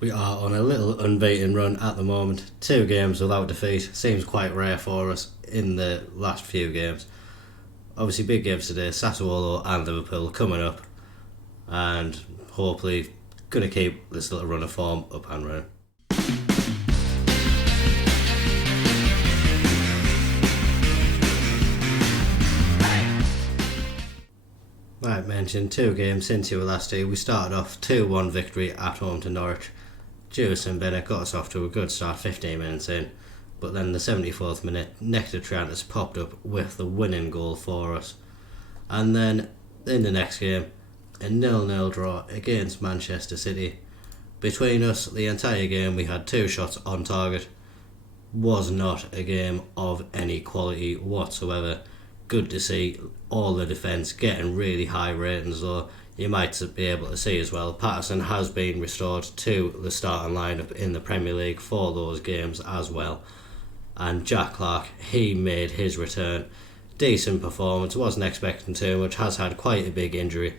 We are on a little unbeaten run at the moment. 2 games without defeat. Seems quite rare for us in the last few games. Obviously big games today, Sassuolo and Liverpool coming up, and hopefully going to keep this little run of form up and running. Like mentioned, 2 games since you were last here. We started off 2-1 victory at home to Norwich. Jewison Bennett got us off to a good start 15 minutes in, but then the 74th minute, Nectar Triantis popped up with the winning goal for us. And then in the next game, a 0-0 draw against Manchester City. Between us, the entire game we had 2 shots on target. Was not a game of any quality whatsoever. Good to see all the defence getting really high ratings, though. You might be able to see as well, Patterson has been restored to the starting lineup in the Premier League for those games as well. And Jack Clark, he made his return. Decent performance, wasn't expecting too much, has had quite a big injury,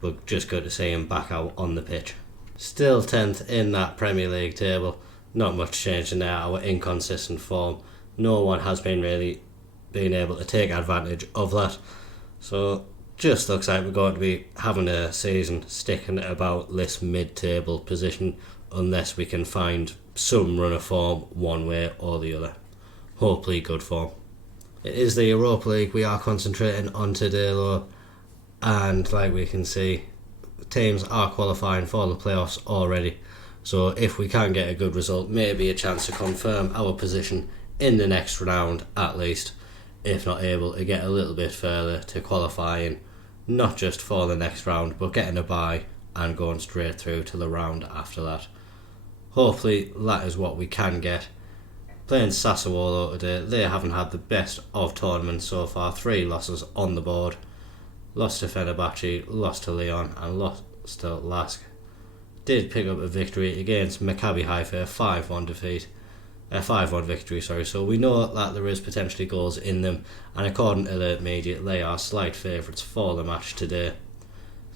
but just good to see him back out on the pitch. Still 10th in that Premier League table, not much change in there, our inconsistent form. No one has been really being able to take advantage of that. So just looks like we're going to be having a season sticking at about this mid-table position unless we can find some run of form one way or the other. Hopefully good form. It is the Europa League we are concentrating on today though, and like we can see, teams are qualifying for the playoffs already. So if we can get a good result, maybe a chance to confirm our position in the next round at least, if not able to get a little bit further to qualifying, not just for the next round, but getting a bye and going straight through to the round after that. Hopefully that is what we can get. Playing Sassuolo today, they haven't had the best of tournaments so far. 3 losses on the board. Lost to Fenerbahce, lost to Lyon and lost to Lask. Did pick up a victory against Maccabi Haifa, 5-1 defeat. 5-1 victory, so we know that there is potentially goals in them, and according to the media, they are slight favourites for the match today.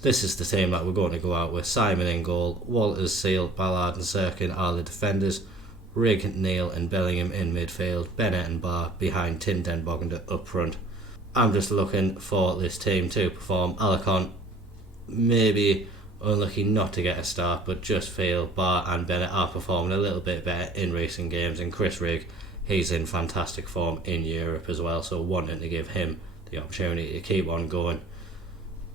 This is the team that we're going to go out with. Simon in goal, Walters, Seal, Ballard and Sirkin are the defenders, Rigg, Neal and Bellingham in midfield, Bennett and Barr behind Tim Denbogender up front. I'm just looking for this team to perform. Alarcon maybe unlucky not to get a start, but just feel Barr and Bennett are performing a little bit better in recent games, and Chris Rigg, he's in fantastic form in Europe as well, so wanting to give him the opportunity to keep on going.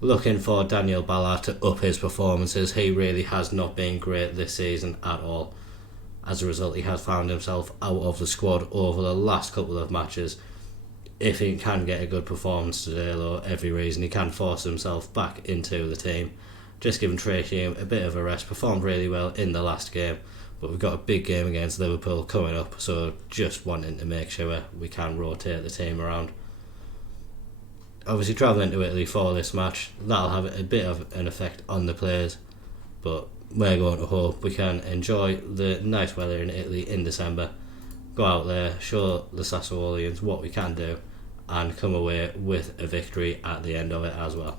Looking for Daniel Ballard to up his performances. He really has not been great this season at all. As a result, he has found himself out of the squad over the last couple of matches. If he can get a good performance today though, every reason he can force himself back into the team. Just giving Trey Hume a bit of a rest. Performed really well in the last game, but we've got a big game against Liverpool coming up, so just wanting to make sure we can rotate the team around. Obviously travelling to Italy for this match, that'll have a bit of an effect on the players, but we're going to hope we can enjoy the nice weather in Italy in December, go out there, show the Sassuolians what we can do, and come away with a victory at the end of it as well.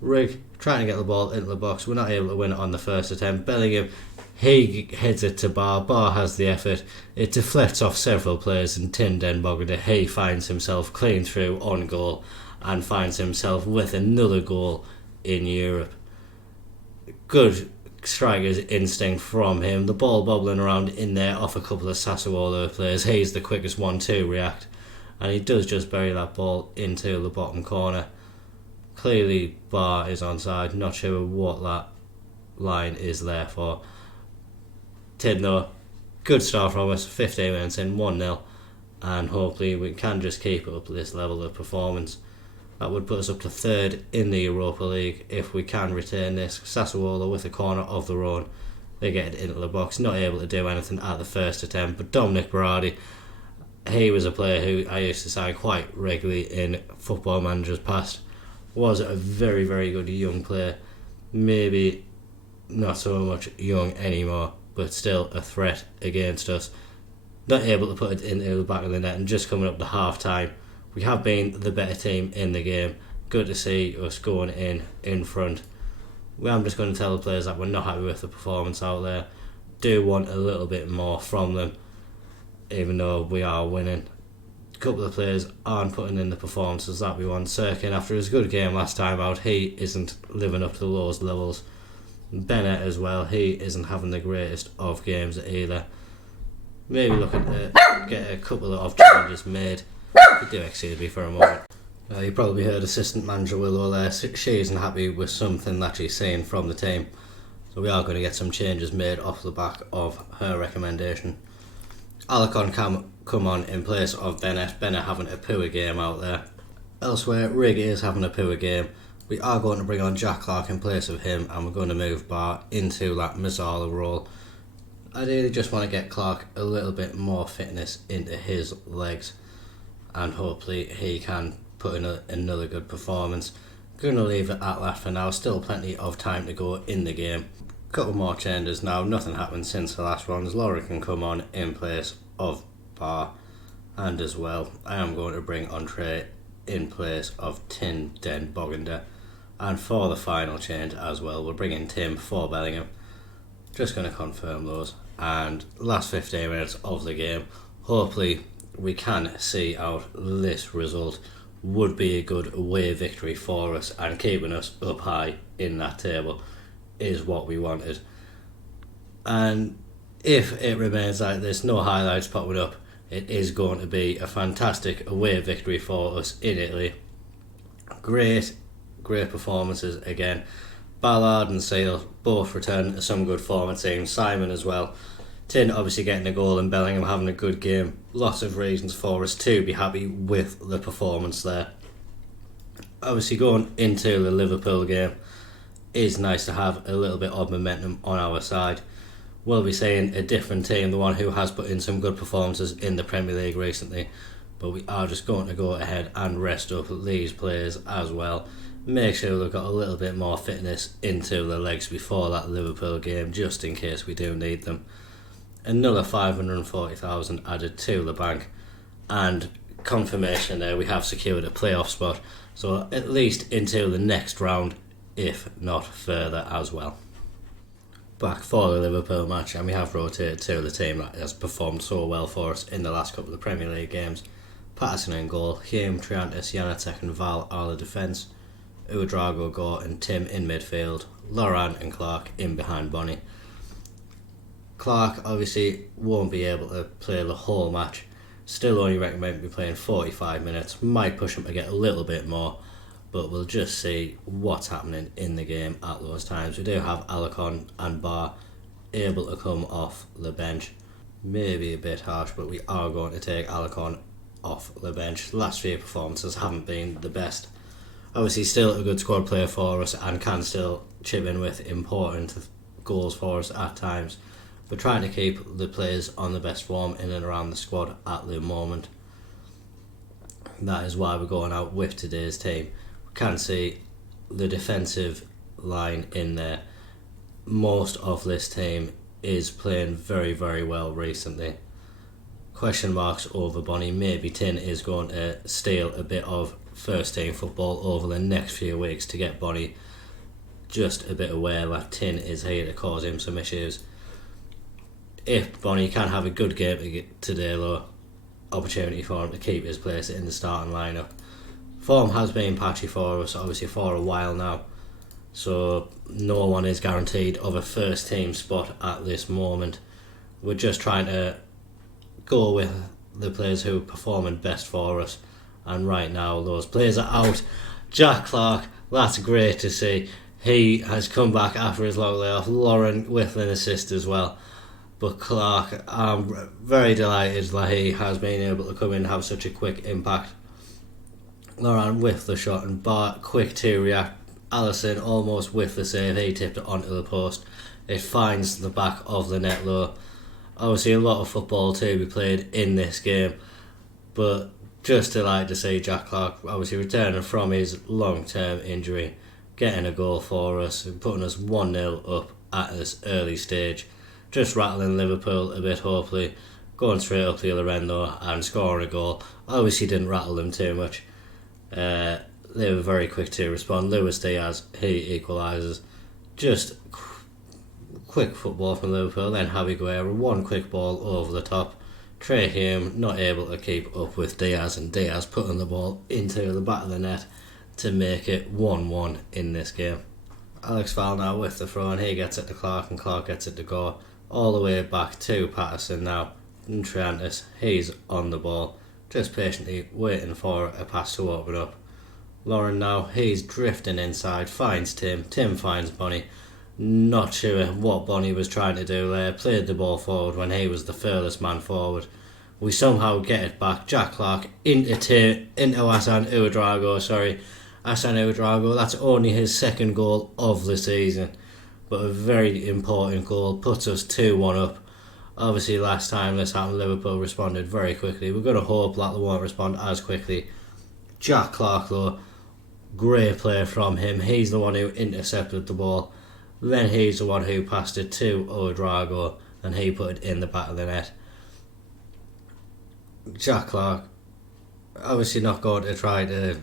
Rigg trying to get the ball into the box, we're not able to win it on the first attempt. Bellingham, he heads it to Barr. Barr has the effort, it deflects off several players, and Tim Denbogender, he finds himself clean through on goal and finds himself with another goal in Europe. Good striker's instinct from him, the ball bobbling around in there off a couple of Sassuolo players. He's the quickest one to react, and he does just bury that ball into the bottom corner. Clearly Barr is onside, not sure what that line is there for. Tid though, good start from us, 15 minutes in, 1-0, and hopefully we can just keep up this level of performance. That would put us up to 3rd in the Europa League if we can retain this. Sassuolo with a corner of their own, they get it into the box, not able to do anything at the first attempt, but Dominic Berardi, he was a player who I used to sign quite regularly in Football Manager's past. Was a very, very good young player. Maybe not so much young anymore, but still a threat against us. Not able to put it into the back of the net, and just coming up to half time, we have been the better team in the game. Good to see us going in front. I'm just going to tell the players that we're not happy with the performance out there. do want a little bit more from them, even though we are winning. A couple of players aren't putting in the performances that we want. Sirkin, after his good game last time out, he isn't living up to those levels. Bennett as well, he isn't having the greatest of games either. Maybe looking to get a couple of changes made. If you do excuse me for a moment. You probably heard assistant manager Willow there. She isn't happy with something that she's seeing from the team. So we are going to get some changes made off the back of her recommendation. Alarcon can come on in place of Bennett. Bennett having a poor game out there. Elsewhere, Rigg is having a poor game. We are going to bring on Jack Clark in place of him, and we're going to move Barr into that Mazzala role. Ideally just want to get Clark a little bit more fitness into his legs, and hopefully he can put in another good performance. Going to leave it at that for now. Still plenty of time to go in the game. Couple more changes now. Nothing happened since the last round. Laura can come on in place of Barr, and as well I am going to bring Entree in place of Tin Den Boggender. And for the final change as well, we'll bring in Tim for Bellingham. Just going to confirm those. And last 15 minutes of the game, hopefully we can see out this result. Would be a good away victory for us, and keeping us up high in that table is what we wanted. And if it remains like this, no highlights popping up, it is going to be a fantastic away victory for us in Italy. Great performances again. Ballard and Sale both returning to some good form, it seems. Simon as well. Tin obviously getting a goal and Bellingham having a good game. Lots of reasons for us to be happy with the performance there. Obviously going into the Liverpool game is nice to have a little bit of momentum on our side. We'll be seeing a different team, the one who has put in some good performances in the Premier League recently, but we are just going to go ahead and rest up these players as well. Make sure we've got a little bit more fitness into the legs before that Liverpool game, just in case we do need them. Another 540,000 added to the bank, and confirmation there we have secured a playoff spot, so at least into the next round, if not further as well. Back for the Liverpool match, and we have rotated to the team that has performed so well for us in the last couple of Premier League games. Patterson in goal, Hume, Triantis, Janacek and Val are the defence. Udrago, Gore and Tim in midfield, Laurent and Clark in behind Bonnie. Clark obviously won't be able to play the whole match. Still only recommend we playing 45 minutes. Might push him to get a little bit more, but we'll just see what's happening in the game at those times. We do have Alarcon and Barr able to come off the bench. Maybe a bit harsh, but we are going to take Alarcon off the bench. The last few performances haven't been the best. Obviously still a good squad player for us and can still chip in with important goals for us at times. We're trying to keep the players on the best form in and around the squad at the moment. That is why we're going out with today's team. We can see the defensive line in there. Most of this team is playing very, very well recently. Question marks over Bonnie. Maybe Tin is going to steal a bit of first team football over the next few weeks to get Bonnie just a bit aware that Tin is here to cause him some issues. If Bonnie can have a good game today though, opportunity for him to keep his place in the starting lineup. Form has been patchy for us obviously for a while now, so no one is guaranteed of a first team spot at this moment. We're just trying to go with the players who are performing best for us, and right now those players are out. Jack Clark, that's great to see. He has come back after his long layoff. Lauren with an assist as well. But Clark, I'm very delighted that he has been able to come in and have such a quick impact. Laurent with the shot and Bart quick to react. Allison almost with the save, he tipped it onto the post. It finds the back of the net though. Obviously a lot of football to be played in this game, but just delighted to see Jack Clark obviously returning from his long-term injury, getting a goal for us and putting us 1-0 up at this early stage. Just rattling Liverpool a bit hopefully, going straight up the other end though and scoring a goal. Obviously didn't rattle them too much. They were very quick to respond. Luis Diaz, he equalises. Just quick football from Liverpool, then Javi Guerra, one quick ball over the top. Trey Hume not able to keep up with Diaz, and Diaz putting the ball into the back of the net to make it 1-1 in this game. Alex Val now with the throw, and he gets it to Clark, and Clark gets it to go all the way back to Patterson now. And Triantis, he's on the ball, just patiently waiting for a pass to open up. Lauren now, he's drifting inside, finds Tim finds Bonnie. Not sure what Bonnie was trying to do there, played the ball forward when he was the furthest man forward. We somehow get it back, Jack Clark into Hassan Ouedraogo, Hassan Ouedraogo, that's only his second goal of the season, but a very important goal, puts us 2-1 up. Obviously last time this happened, Liverpool responded very quickly. We're going to hope that they won't respond as quickly. Jack Clark though, great play from him, he's the one who intercepted the ball. Then he's the one who passed it to Ouedraogo, and he put it in the back of the net. Jack Clark, obviously not going to try to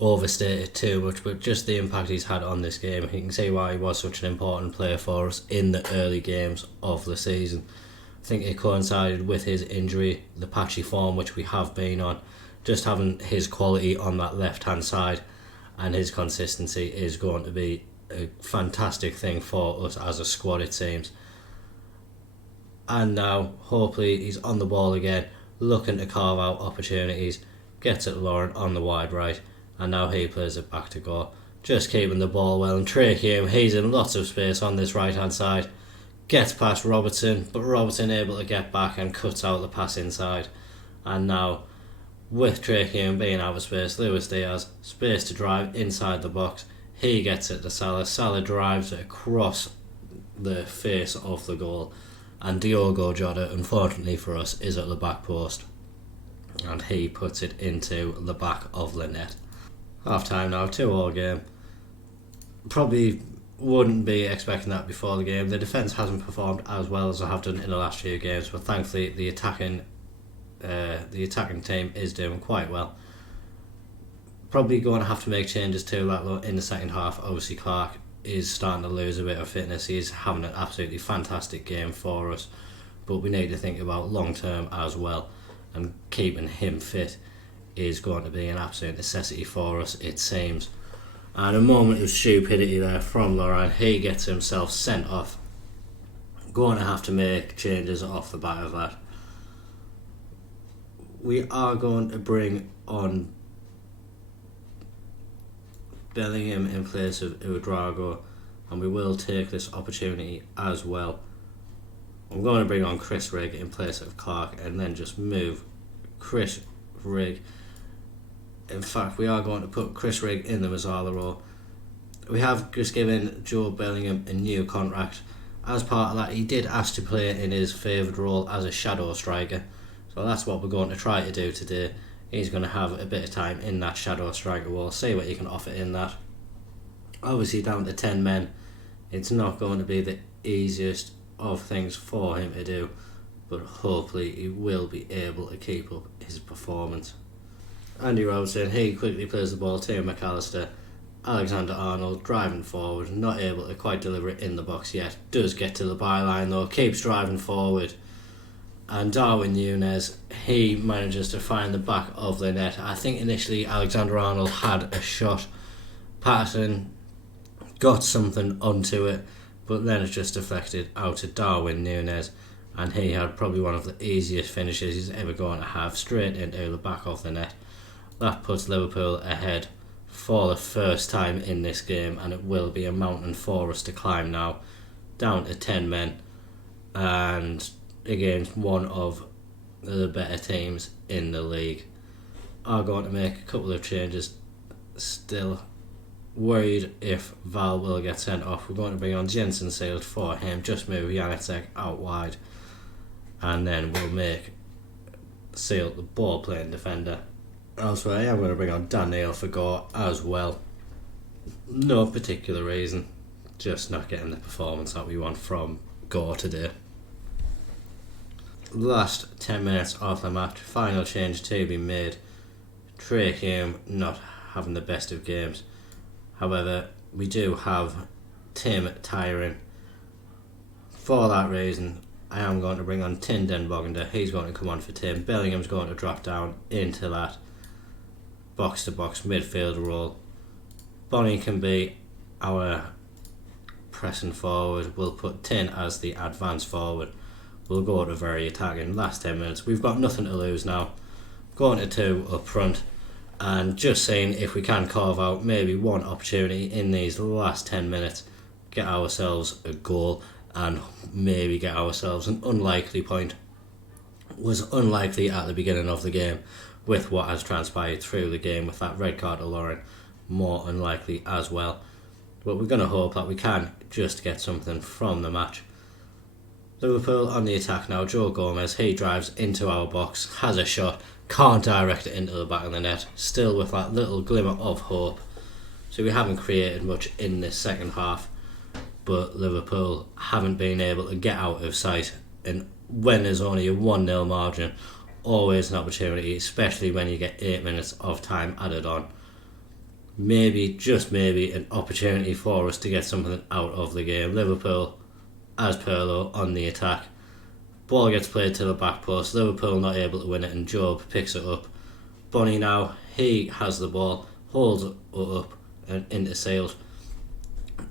overstate it too much, but just the impact he's had on this game, you can see why he was such an important player for us in the early games of the season. I think it coincided with his injury, the patchy form which we have been on, just having his quality on that left hand side and his consistency is going to be a fantastic thing for us as a squad, it seems. And now hopefully he's on the ball again, looking to carve out opportunities, gets it Lauren on the wide right, and now he plays it back to go, just keeping the ball well. And Trey Hume, he's in lots of space on this right hand side, gets past Robertson, but Robertson able to get back and cuts out the pass inside. And now with Trey Hume being out of space, Luis Diaz, space to drive inside the box, he gets it to Salah drives it across the face of the goal, and Diogo Jota, unfortunately for us, is at the back post, and he puts it into the back of the net. Half time now, 2-2 game. Probably wouldn't be expecting that before the game. The defence hasn't performed as well as I have done in the last few games, but thankfully the attacking team is doing quite well. Probably going to have to make changes to that though in the second half. Obviously Clark is starting to lose a bit of fitness. He's having an absolutely fantastic game for us, but we need to think about long term as well, and keeping him fit is going to be an absolute necessity for us, it seems. And a moment of stupidity there from Laurent. He gets himself sent off. Going to have to make changes off the back of that. We are going to bring on Bellingham in place of Ouedraogo, and we will take this opportunity as well. I'm going to bring on Chris Rigg in place of Clark, and then just move Chris Rigg. In fact, we are going to put Chris Rigg in the Mazzala role. We have just given Joe Bellingham a new contract. As part of that, he did ask to play in his favoured role as a shadow striker, so that's what we're going to try to do today. He's going to have a bit of time in that shadow striker role, see what he can offer in that. Obviously down to 10 men, it's not going to be the easiest of things for him to do, but hopefully he will be able to keep up his performance. Andy Robertson, he quickly plays the ball to McAllister. Alexander Arnold driving forward, not able to quite deliver it in the box yet, does get to the byline though, keeps driving forward. And Darwin Núñez, he manages to find the back of the net. I think initially Alexander Arnold had a shot. Patterson got something onto it, but then it's just deflected out to Darwin Núñez, and he had probably one of the easiest finishes he's ever going to have, straight into the back of the net. That puts Liverpool ahead for the first time in this game, and it will be a mountain for us to climb now, down to 10 men, and against one of the better teams in the league. Are going to make a couple of changes. Still worried if Val will get sent off. We're going to bring on Jensen Sealed for him, just move Janacek out wide, and then we'll make Sealed the ball playing defender. Elsewhere, I'm going to bring on Daniel for Gore as well. No particular reason, just not getting the performance that we want from Gore today. Last 10 minutes of the match, final change to be made. Trey Hume not having the best of games. However, we do have Tim Tyron For that reason, I am going to bring on Tim Denbogender. He's going to come on for Tim. Bellingham's going to drop down into that box-to-box midfield role. Bonnie can be our pressing forward. We'll put Tin as the advance forward. We'll go to very attacking. Last 10 minutes. We've got nothing to lose now. Going to 2 up front. And just saying, if we can carve out maybe one opportunity in these last 10 minutes, get ourselves a goal and maybe get ourselves an unlikely point. Was unlikely at the beginning of the game with what has transpired through the game with that red card to Lauren. More unlikely as well. But we're going to hope that we can just get something from the match. Liverpool on the attack now. Joe Gomez, he drives into our box, has a shot, can't direct it into the back of the net, still with that little glimmer of hope. So we haven't created much in this second half, but Liverpool haven't been able to get out of sight, and when there's only a 1-0 margin, always an opportunity, especially when you get 8 minutes of time added on. Maybe, just maybe, an opportunity for us to get something out of the game. Liverpool, as Perlo, on the attack. Ball gets played to the back post. Liverpool not able to win it, and Job picks it up. Bonnie now, he has the ball, holds it up and interceals.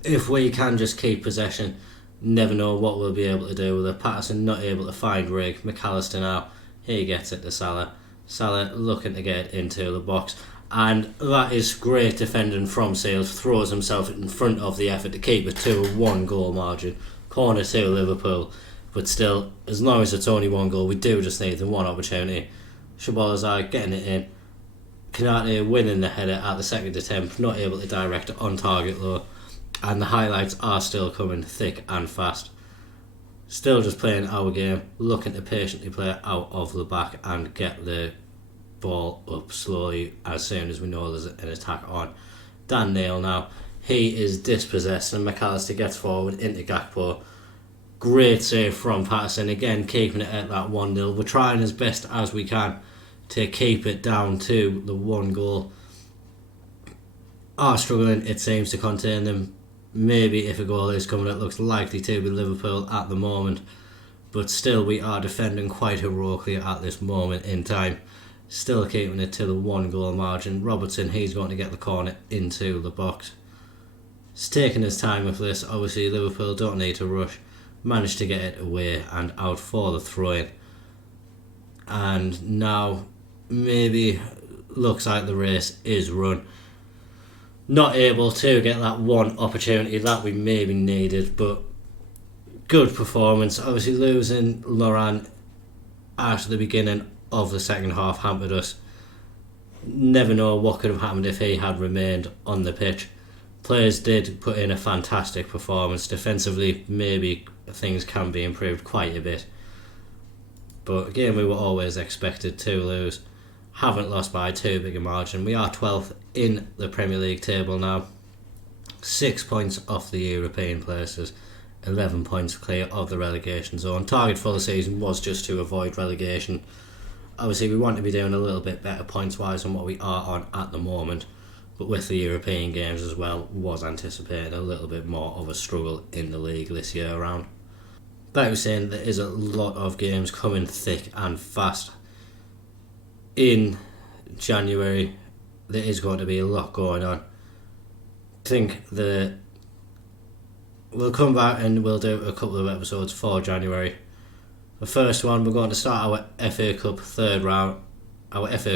If we can just keep possession, never know what we'll be able to do with it. Patterson not able to find Rigg. McAllister now, he gets it to Salah. Salah looking to get into the box. And that is great defending from Sales. Throws himself in front of the effort to keep it to a 1-goal margin. Corner to Liverpool. But still, as long as it's only 1 goal, we do just need the one opportunity. Shabalazai getting it in. Kanate winning the header at the second attempt. Not able to direct it on target though. And the highlights are still coming thick and fast. Still just playing our game. Looking to patiently play it out of the back and get the ball up slowly as soon as we know there's an attack on. Dan Neil now, he is dispossessed and McAllister gets forward into Gakpo. Great save from Patterson, again keeping it at that 1-0. We're trying as best as we can to keep it down to the 1 goal. Are struggling, it seems, to contain them. Maybe if a goal is coming, it looks likely to be Liverpool at the moment, but still we are defending quite heroically at this moment in time. Still keeping it to the 1 goal margin. Robertson, he's going to get the corner into the box. He's taking his time with this. Obviously Liverpool don't need to rush. Managed to get it away and out for the throw-in. And now maybe looks like the race is run. Not able to get that one opportunity that we maybe needed, but good performance. Obviously losing Laurent at the beginning of the second half hampered us. Never know what could have happened if he had remained on the pitch. Players did put in a fantastic performance. Defensively, maybe things can be improved quite a bit. But again, we were always expected to lose. Haven't lost by too big a margin. We are 12th in the Premier League table now. 6 points off the European places. 11 points clear of the relegation zone. Target for the season was just to avoid relegation. Obviously we want to be doing a little bit better points wise than what we are on at the moment, but with the European games as well, was anticipating a little bit more of a struggle in the league this year around. Like I was saying, there is a lot of games coming thick and fast. In January there is going to be a lot going on. I think that we'll come back and we'll do a couple of episodes for January. The first one, we're going to start our FA Cup FA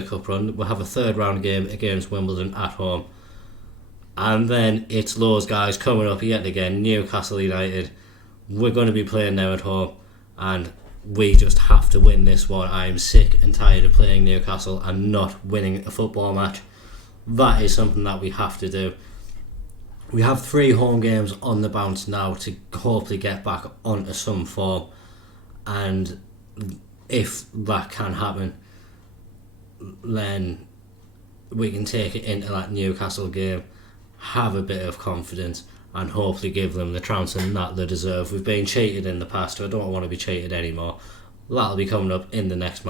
Cup run. We'll have a third round game against Wimbledon at home. And then it's those guys coming up yet again, Newcastle United. We're going to be playing them at home and we just have to win this one. I am sick and tired of playing Newcastle and not winning a football match. That is something that we have to do. We have 3 home games on the bounce now to hopefully get back onto some form. And if that can happen, then we can take it into that Newcastle game, have a bit of confidence and hopefully give them the trouncing that they deserve. We've been cheated in the past, so I don't want to be cheated anymore. That'll be coming up in the next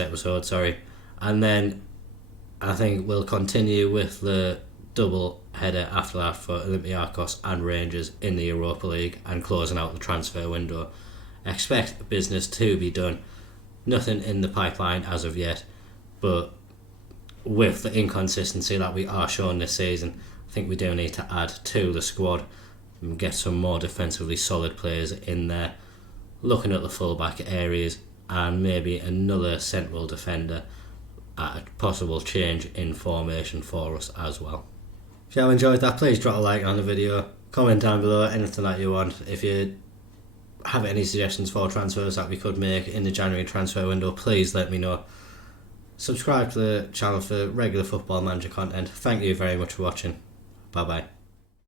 episode, and then I think we'll continue with the double header after that for Olympiacos and Rangers in the Europa League and closing out the transfer window. Expect business to be done. Nothing in the pipeline as of yet, but with the inconsistency that we are showing this season, I think we do need to add to the squad and get some more defensively solid players in there, looking at the full-back areas and maybe another central defender at a possible change in formation for us as well. If you have enjoyed that, please drop a like on the video, comment down below anything that you want. If you have any suggestions for transfers that we could make in the January transfer window, please let me know. Subscribe to the channel for regular Football Manager content. Thank you very much for watching. Bye bye.